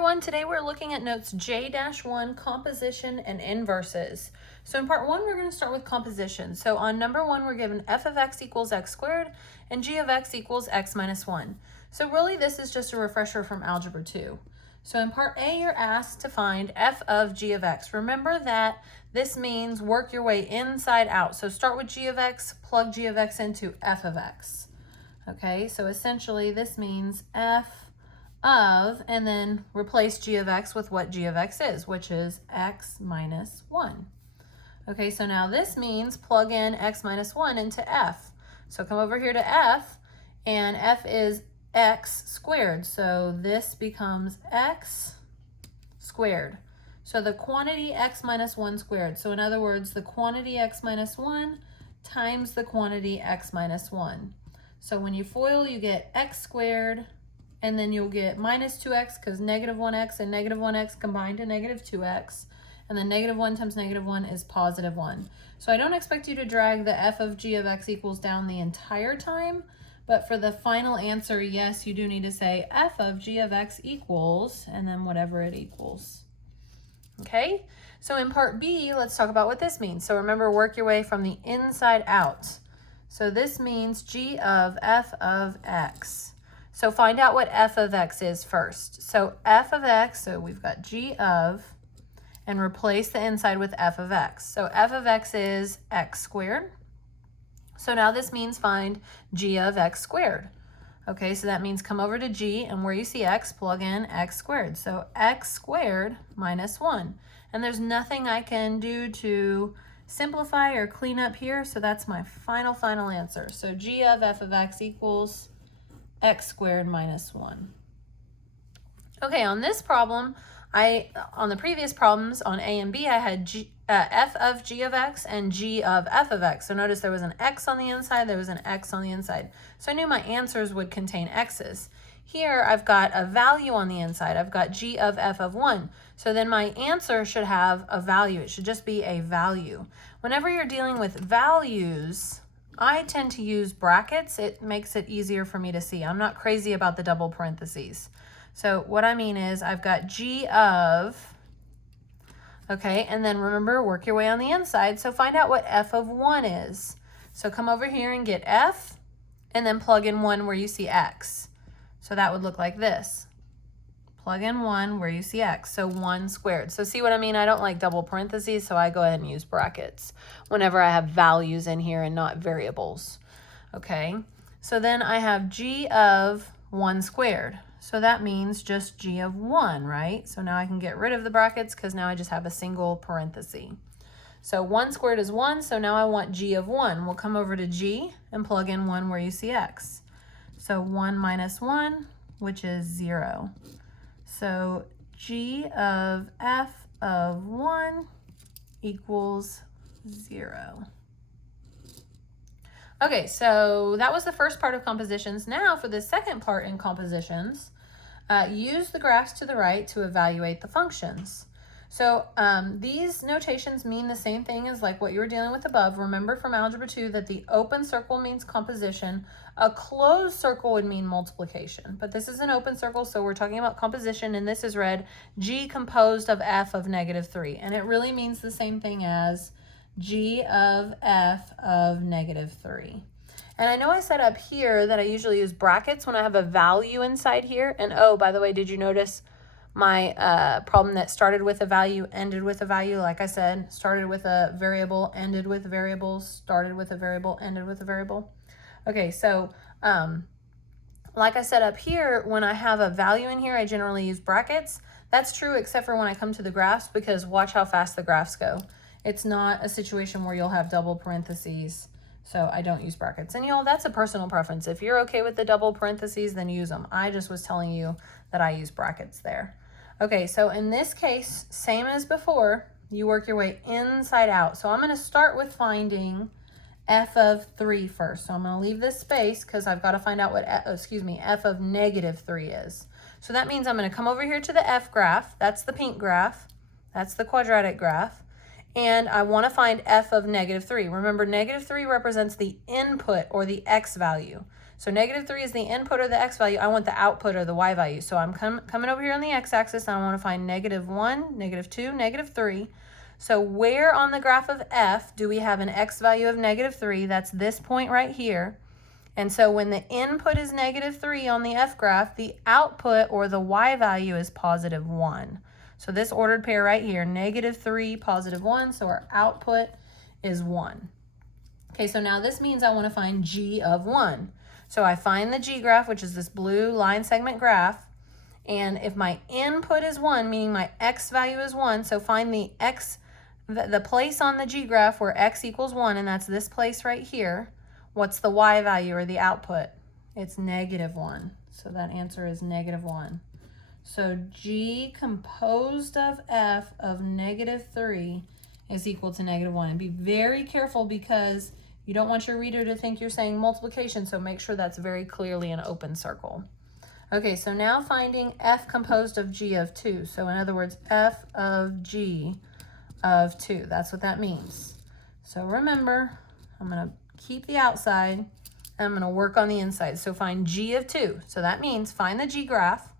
everyone, today we're looking at notes J-1, composition and inverses. So in part one, we're going to start with composition. So on number one, we're given f of x equals x squared and g of x equals x minus 1. So really this is just a refresher from Algebra 2. So in part A, you're asked to find f of g of x. Remember that this means work your way inside out. So start with g of x, plug g of x into f of x. Okay, so essentially this means f of, and then replace g of x with what g of x is, which is x minus 1. Okay, so now this means plug in x minus 1 into f. So come over here to f, and f is x squared. So this becomes x squared. So the quantity x minus 1 squared. So in other words, the quantity x minus 1 times the quantity x minus 1. So when you FOIL, you get x squared, and then you'll get minus 2x because negative 1x and negative 1x combine to negative 2x. And then negative 1 times negative 1 is positive 1. So I don't expect you to drag the f of g of x equals down the entire time, but for the final answer, yes, you do need to say f of g of x equals, and then whatever it equals. Okay, so in part B, let's talk about what this means. So remember, work your way from the inside out. So this means g of f of x. So find out what f of x is first. So f of x, so we've got g of, and replace the inside with f of x. So f of x is x squared. So now this means find g of x squared. Okay, so that means come over to g, and where you see x, plug in x squared. So x squared minus 1. And there's nothing I can do to simplify or clean up here, so that's my final answer. So g of f of x equals x squared minus 1. Okay, on this problem, on the previous problems on A and B, I had f of g of x and g of f of x. So notice there was an x on the inside, there was an x on the inside. So I knew my answers would contain x's. Here I've got a value on the inside. I've got g of f of 1. So then my answer should have a value. It should just be a value. Whenever you're dealing with values, I tend to use brackets. It makes it easier for me to see. I'm not crazy about the double parentheses. So what I mean is I've got g of, okay, and then remember, work your way on the inside. So find out what f of 1 is. So come over here and get f, and then plug in 1 where you see x. So that would look like this. Plug in 1 where you see x, so 1 squared. So see what I mean? I don't like double parentheses, so I go ahead and use brackets whenever I have values in here and not variables. Okay, so then I have g of 1 squared. So that means just g of 1, right? So now I can get rid of the brackets because now I just have a single parenthesis. So 1 squared is 1, so now I want g of 1. We'll come over to g and plug in 1 where you see x. So 1 minus 1, which is 0. So g of f of 1 equals 0. Okay, so that was the first part of compositions. Now for the second part in compositions, use the graphs to the right to evaluate the functions. So these notations mean the same thing as like what you were dealing with above. Remember from Algebra 2 that the open circle means composition. A closed circle would mean multiplication. But this is an open circle, so we're talking about composition, and this is read g composed of f of negative 3. And it really means the same thing as g of f of negative 3. And I know I said up here that I usually use brackets when I have a value inside here. And oh, by the way, did you notice my problem that started with a value, ended with a value? Like I said, started with a variable, ended with variables, started with a variable, ended with a variable. Okay, so like I said up here, when I have a value in here, I generally use brackets. That's true except for when I come to the graphs, because watch how fast the graphs go. It's not a situation where you'll have double parentheses, so I don't use brackets. And y'all, that's a personal preference. If you're okay with the double parentheses, then use them. I just was telling you that I use brackets there. Okay, so in this case, same as before, you work your way inside out. So I'm going to start with finding f of 3 first. So I'm going to leave this space because I've got to find out what, f of negative 3 is. So that means I'm going to come over here to the f graph. That's the pink graph. That's the quadratic graph. And I want to find f of negative 3. Remember, negative 3 represents the input or the x value. So -3 is the input or the x value. I want the output or the y value. So I'm coming over here on the x-axis, and I want to find -1, -2, -3. So where on the graph of f do we have an x value of -3? That's this point right here. And so when the input is -3 on the f graph, the output or the y value is +1. So this ordered pair right here, -3, +1, so our output is 1. Okay, so now this means I want to find g of 1. So I find the g graph, which is this blue line segment graph, and if my input is 1, meaning my x value is 1, so find the x, the place on the g graph where x equals 1, and that's this place right here. What's the y value or the output? It's -1. So that answer is -1. So g composed of f of -3 is equal to -1. And be very careful because you don't want your reader to think you're saying multiplication, so make sure that's very clearly an open circle. Okay, so now finding f composed of g of 2. So in other words, f of g of 2. That's what that means. So remember, I'm going to keep the outside, and I'm going to work on the inside. So find g of 2. So that means find the g graph.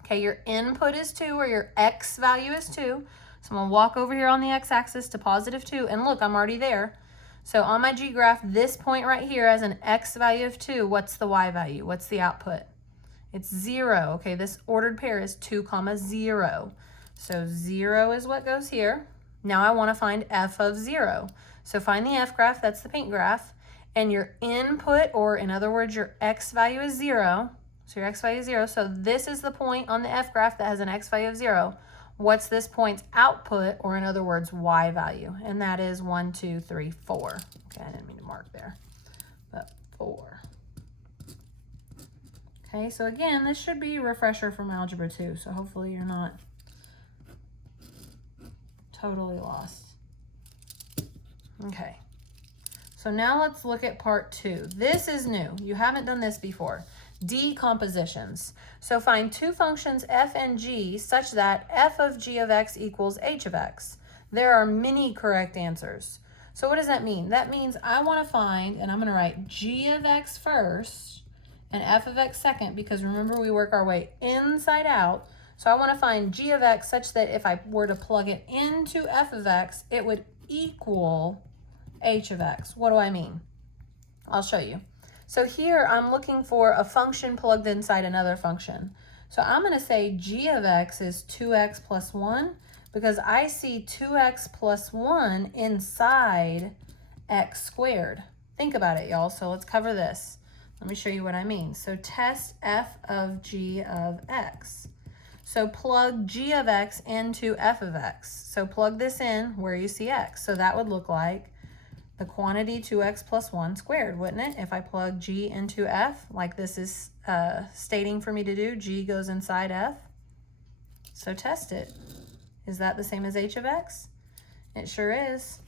Okay, your input is 2, or your x value is 2. So I'm going to walk over here on the x-axis to +2, and look, I'm already there. So on my g graph, this point right here has an x value of 2. What's the y value? What's the output? It's 0. Okay, this ordered pair is 2, 0. So 0 is what goes here. Now I want to find f of 0. So find the f graph, that's the pink graph, and your input, or in other words, your x value is 0. So your x value is 0. So this is the point on the f graph that has an x value of 0. What's this point's output, or in other words, y value? And that is 1, 2, 3, 4. Okay, I didn't mean to mark there, but 4. Okay, so again, this should be a refresher from Algebra 2, so hopefully you're not totally lost. Okay, so now let's look at part 2. This is new. You haven't done this before. Decompositions. So find two functions f and g such that f of g of x equals h of x. There are many correct answers. So what does that mean? That means I want to find, and I'm going to write g of x first and f of x second, because remember we work our way inside out. So I want to find g of x such that if I were to plug it into f of x, it would equal h of x. What do I mean? I'll show you. So here I'm looking for a function plugged inside another function. So I'm going to say g of x is 2x plus 1 because I see 2x plus 1 inside x squared. Think about it, y'all. So let's cover this. Let me show you what I mean. So test f of g of x. So plug g of x into f of x. So plug this in where you see x. So that would look like the quantity 2x plus 1 squared, wouldn't it? If I plug g into f, like this is stating for me to do, g goes inside f. So test it. Is that the same as h of x? It sure is.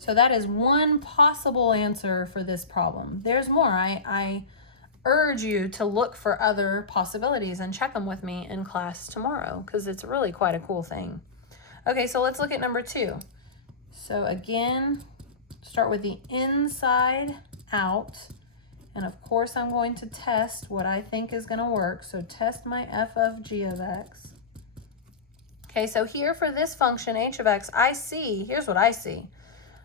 So that is one possible answer for this problem. There's more. I urge you to look for other possibilities and check them with me in class tomorrow because it's really quite a cool thing. Okay, so let's look at number 2. So again, start with the inside out, and of course I'm going to test what I think is going to work. So test my f of g of x. Okay, so here for this function h of x, I see, here's what I see.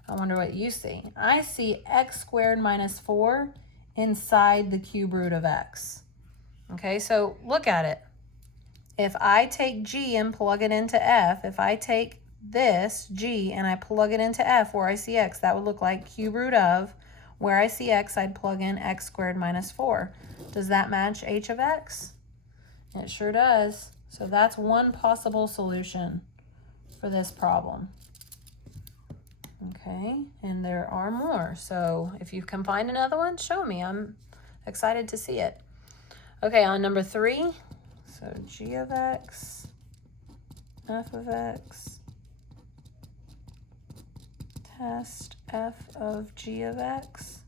I wonder what you see. I see x squared minus 4 inside the cube root of x. Okay, so look at it. If I take g and plug it into f, if I take this g and I plug it into f where I see x, that would look like cube root of, where I see x, I'd plug in x squared minus 4. Does that match h of x? It sure does. So that's one possible solution for this problem. Okay, and there are more. So if you can find another one, show me. I'm excited to see it. Okay, on number 3, so g of x, f of x, test f of g of x.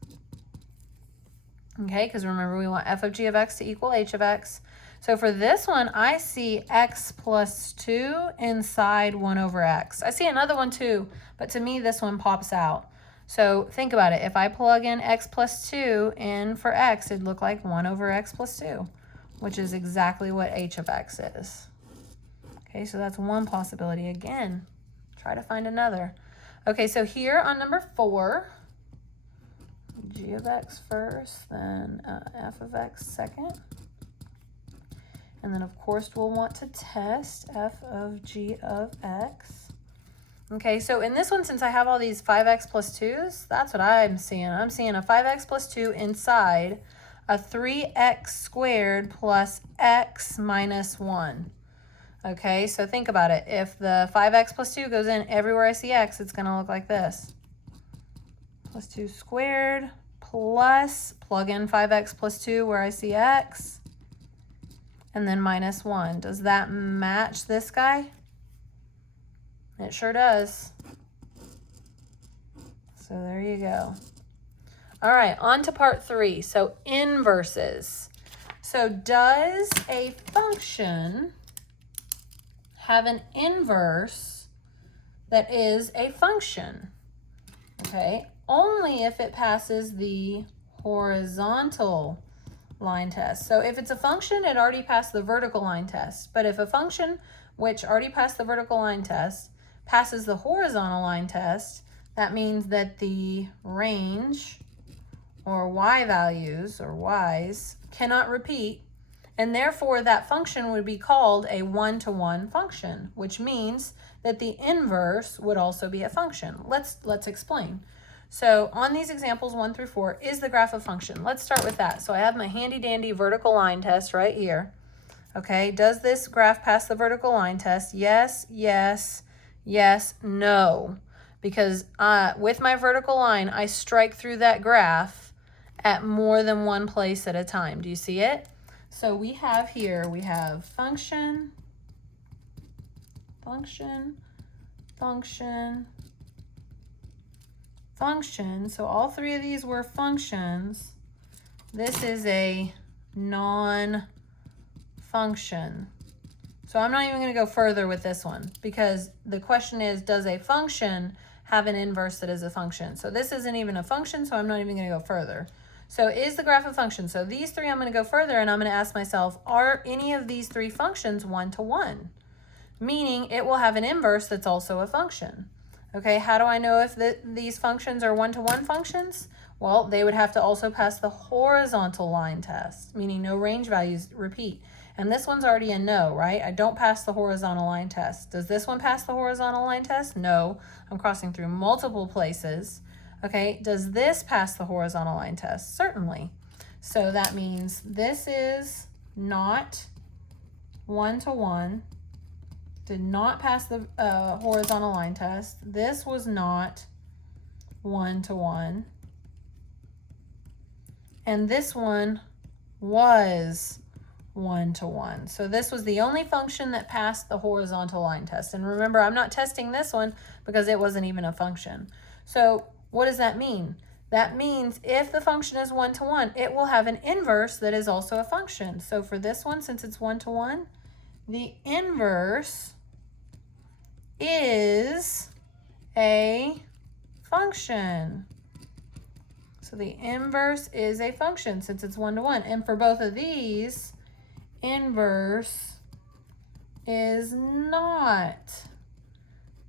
Okay, because remember we want f of g of x to equal h of x. So for this one, I see x plus 2 inside 1 over x. I see another one too, but to me this one pops out. So think about it. If I plug in x plus 2 in for x, it'd look like 1 over x plus 2, which is exactly what h of x is. Okay, so that's one possibility. Again, try to find another. Okay, so here on number 4, g of x first, then f of x second. And then, of course, we'll want to test f of g of x. Okay, so in this one, since I have all these 5x plus 2's, that's what I'm seeing. I'm seeing a 5x plus 2 inside a 3x squared plus x minus 1. Okay, so think about it. If the 5x plus 2 goes in everywhere I see x, it's going to look like this. Plus 2 squared plus, plug in 5x plus 2 where I see x, and then minus 1. Does that match this guy? It sure does. So there you go. All right, on to part 3. So inverses. So does a function have an inverse that is a function? Okay, only if it passes the horizontal line test. So if it's a function, it already passed the vertical line test. But if a function which already passed the vertical line test passes the horizontal line test, that means that the range or y values or y's cannot repeat, and therefore that function would be called a one-to-one function, which means that the inverse would also be a function. Let's explain. So on these examples 1 through 4 is the graph of function. Let's start with that. So I have my handy dandy vertical line test right here. Okay, does this graph pass the vertical line test? Yes, yes, yes, no. Because with my vertical line, I strike through that graph at more than one place at a time. Do you see it? So we have here, we have function, function, function, function. So all 3 of these were functions. This is a non-function. So I'm not even going to go further with this one because the question is, does a function have an inverse that is a function? So this isn't even a function, so I'm not even going to go further. So is the graph a function? So these 3 I'm going to go further, and I'm going to ask myself, are any of these 3 functions one-to-one? Meaning it will have an inverse that's also a function. Okay, how do I know if these functions are one-to-one functions? Well, they would have to also pass the horizontal line test, meaning no range values repeat. And this one's already a no, right? I don't pass the horizontal line test. Does this one pass the horizontal line test? No. I'm crossing through multiple places. Okay, does this pass the horizontal line test? Certainly. So that means this is not one-to-one, did not pass the horizontal line test. This was not one-to-one. And this one was one-to-one. So this was the only function that passed the horizontal line test. And remember, I'm not testing this one because it wasn't even a function. So what does that mean? That means if the function is one-to-one, it will have an inverse that is also a function. So for this one, since it's one-to-one, the inverse is a function. So the inverse is a function since it's one-to-one. And for both of these, inverse is not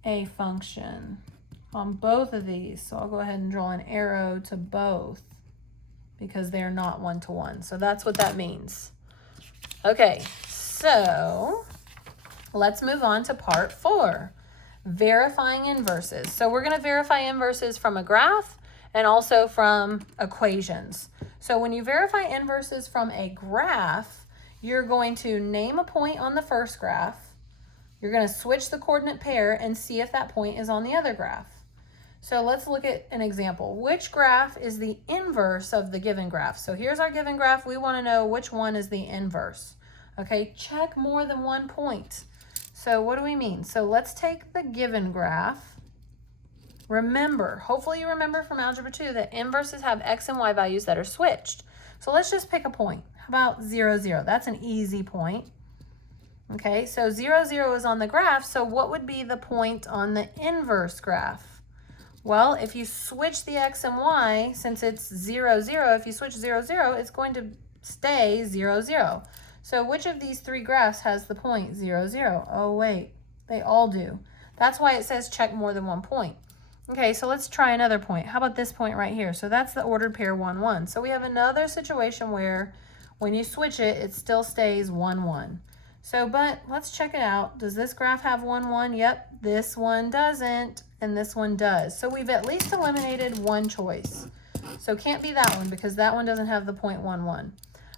a function on both of these. So I'll go ahead and draw an arrow to both because they're not one-to-one. So that's what that means. Okay, so let's move on to part 4, verifying inverses. So we're going to verify inverses from a graph and also from equations. So when you verify inverses from a graph, you're going to name a point on the first graph. You're going to switch the coordinate pair and see if that point is on the other graph. So let's look at an example. Which graph is the inverse of the given graph? So here's our given graph. We want to know which one is the inverse. Okay, check more than one point. So what do we mean? So let's take the given graph. Remember, hopefully you remember from Algebra 2 that inverses have x and y values that are switched. So let's just pick a point. How about 0, 0? That's an easy point. Okay, so 0, 0 is on the graph, so what would be the point on the inverse graph? Well, if you switch the x and y, since it's 0, 0, if you switch 0, 0, it's going to stay 0, 0. So which of these three graphs has the point 0, 0? Oh, wait, they all do. That's why it says check more than one point. Okay, so let's try another point. How about this point right here? So that's the ordered pair 1, 1. So we have another situation where when you switch it, it still stays 1, 1. So, but let's check it out. Does this graph have 1, 1? Yep, this one doesn't, and this one does. So we've at least eliminated one choice. So can't be that one because that one doesn't have the point 1, 1.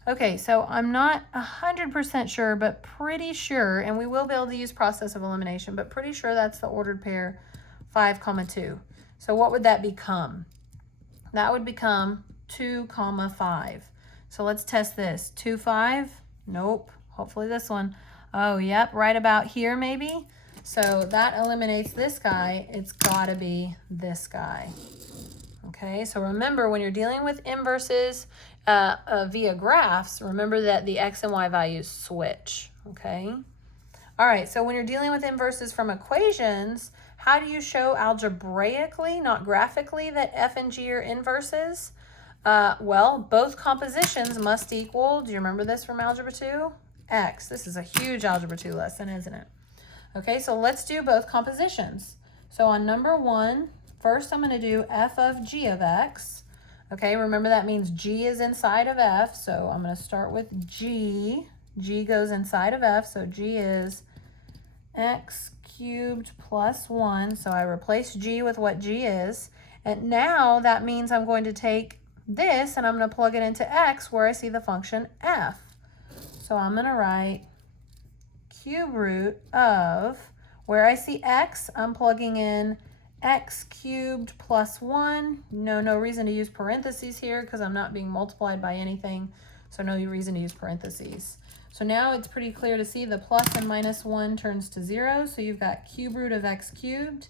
Okay, so I'm not 100% sure, but pretty sure, and we will be able to use process of elimination, but pretty sure that's the ordered pair 5, 2. So what would that become? That would become 2, 5. So let's test this. 2, 5? Nope. Hopefully this one. Oh, yep, right about here maybe. So that eliminates this guy. It's got to be this guy. Okay, so remember when you're dealing with inverses via graphs, remember that the x and y values switch. Okay. All right, so when you're dealing with inverses from equations, how do you show algebraically, not graphically, that f and g are inverses? Well, both compositions must equal, do you remember this from Algebra 2? X. This is a huge Algebra 2 lesson, isn't it? Okay, so let's do both compositions. So on number 1, first I'm going to do f of g of x. Okay, remember that means g is inside of f, so I'm going to start with g. G goes inside of f, so g is x cubed plus 1. So I replace g with what g is. And now that means I'm going to take this and I'm going to plug it into x where I see the function f. So I'm going to write cube root of, where I see x, I'm plugging in x cubed plus 1. No reason to use parentheses here because I'm not being multiplied by anything. So no reason to use parentheses. So now it's pretty clear to see the plus and minus 1 turns to 0. So you've got cube root of x cubed.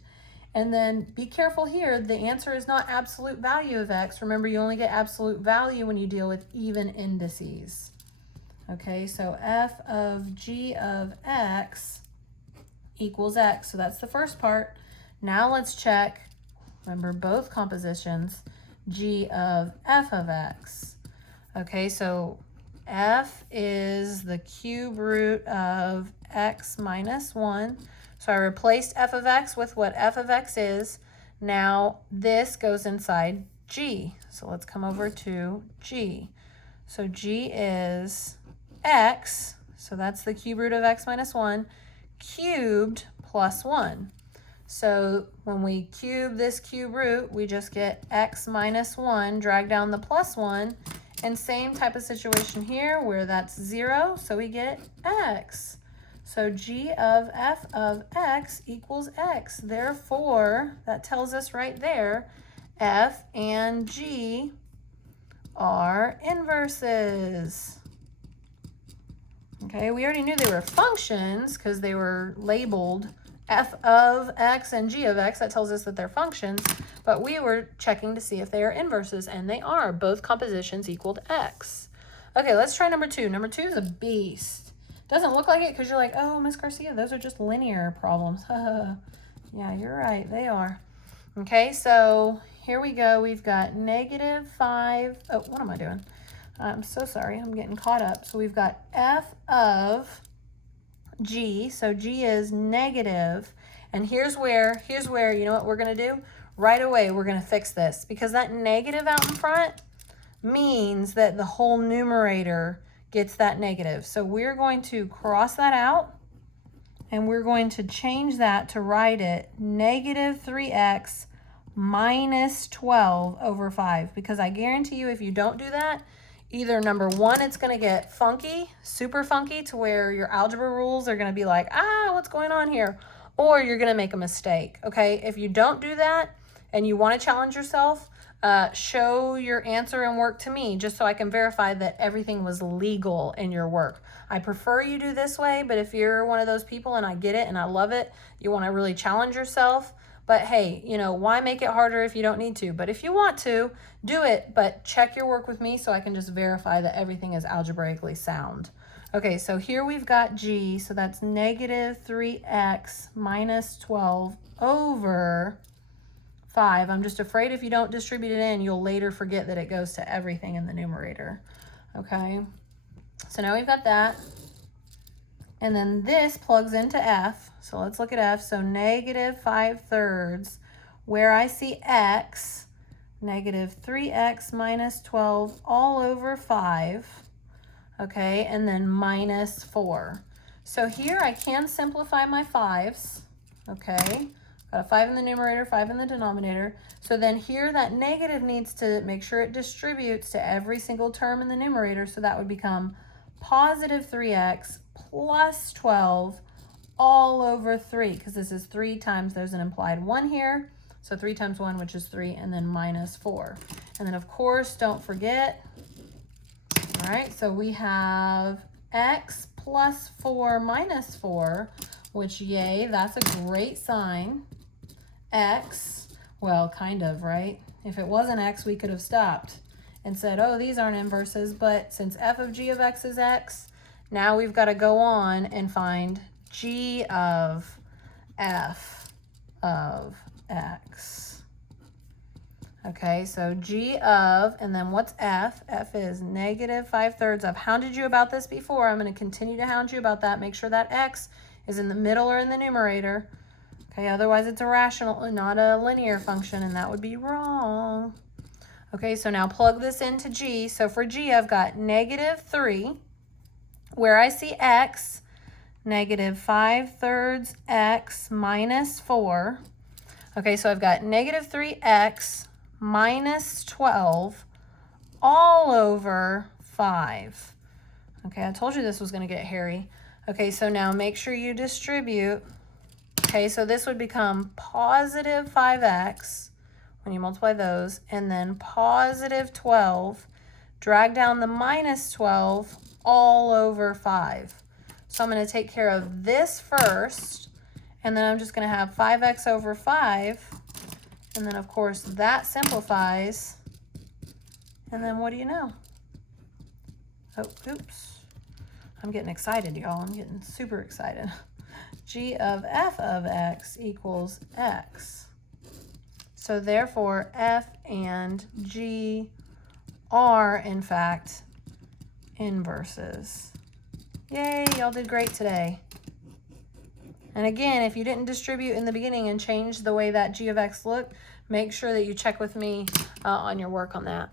And then be careful here, the answer is not absolute value of x. Remember, you only get absolute value when you deal with even indices. Okay, so f of g of x equals x. So that's the first part. Now let's check, remember both compositions, g of f of x. Okay, so f is the cube root of x minus 1. So I replaced f of x with what f of x is. Now this goes inside g. So let's come over to g. So g is x, so that's the cube root of x minus 1, cubed plus 1. So when we cube this cube root, we just get x minus 1, drag down the plus 1, and same type of situation here where that's 0, so we get x. So g of f of x equals x. Therefore, that tells us right there, f and g are inverses. Okay, we already knew they were functions because they were labeled f of x and g of x. That tells us that they're functions, but we were checking to see if they are inverses, and they are. Both compositions equaled x. Okay, let's try number 2. Number 2 is a beast. Doesn't look like it because you're like, oh, Miss Garcia, those are just linear problems. Yeah, you're right, they are. Okay, so here we go. We've got -5. Oh, what am I doing? I'm so sorry, I'm getting caught up. So we've got f of g, so g is negative, and here's where, you know what we're gonna do? Right away, we're gonna fix this, because that negative out in front means that the whole numerator gets that negative. So we're going to cross that out, and we're going to change that to write it -3x minus 12 over 5, because I guarantee you if you don't do that, either number 1, it's going to get funky, super funky, to where your algebra rules are going to be like, what's going on here? Or you're going to make a mistake, okay? If you don't do that and you want to challenge yourself, show your answer and work to me just so I can verify that everything was legal in your work. I prefer you do this way, but if you're one of those people, and I get it and I love it, you want to really challenge yourself, but hey, you know, why make it harder if you don't need to? But if you want to, do it, but check your work with me so I can just verify that everything is algebraically sound. Okay, so here we've got g, so that's -3x minus 12 over 5. I'm just afraid if you don't distribute it in, you'll later forget that it goes to everything in the numerator. Okay, so now we've got that. And then this plugs into f. So let's look at f. So negative 5/3, where I see x, negative 3x minus 12 all over 5. Okay, and then minus 4. So here I can simplify my 5s. Okay, got a 5 in the numerator, 5 in the denominator. So then here that negative needs to make sure it distributes to every single term in the numerator. So that would become positive 3x plus 12 all over 3, because this is 3 times, there's an implied 1 here. So 3 times 1, which is 3, and then minus 4. And then, of course, don't forget, all right, so we have x plus 4 minus 4, which, yay, that's a great sign. X, well, kind of, right? If it wasn't x, we could have stopped and said, oh, these aren't inverses, but since f of g of x is x, now we've got to go on and find g of f of x. Okay, so g of, and then what's f? F is negative 5/3. I've hounded you about this before. I'm going to continue to hound you about that. Make sure that x is in the middle or in the numerator. Okay, otherwise it's a rational, not a linear function, and that would be wrong. Okay, so now plug this into g. So for g, I've got negative 3, where I see x, negative 5/3 x minus 4. Okay, so I've got negative 3x minus 12 all over 5. Okay, I told you this was going to get hairy. Okay, so now make sure you distribute. Okay, so this would become positive 5x when you multiply those, and then positive 12, drag down the minus 12 all over 5. So I'm going to take care of this first, and then I'm just going to have 5x over 5, and then of course that simplifies, and then what do you know? Oh, oops. I'm getting excited, y'all. I'm getting super excited. G of f of x equals x. So therefore, f and g are, in fact, inverses. Yay, y'all did great today. And again, if you didn't distribute in the beginning and change the way that g of x looked, make sure that you check with me on your work on that.